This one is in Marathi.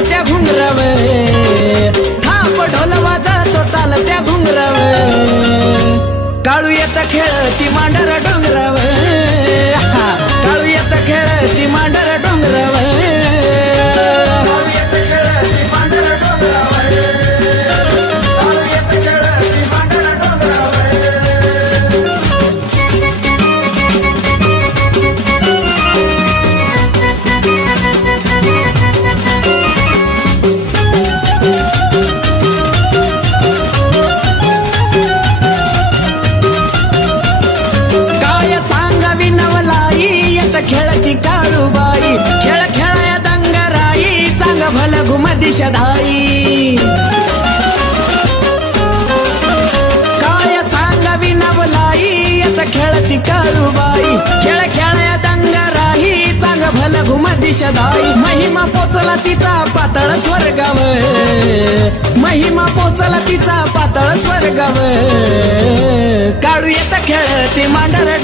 त्या घुंगराव. थाप ढोल वाजतो ताल त्या घुंगराव. काळू येता खेळ ती मांडर भल घुम दिशधाई काय सांगावी नवलाई येत खेळती काळूबाई. खेळ खेळाया दंगराई चांग भल घुम दिशधाई महिमा पोचला तिचा पातळ स्वर्गाव महिमा पोचला तिचा पातळ स्वर्गाव काढू येत खेळ ती मांडर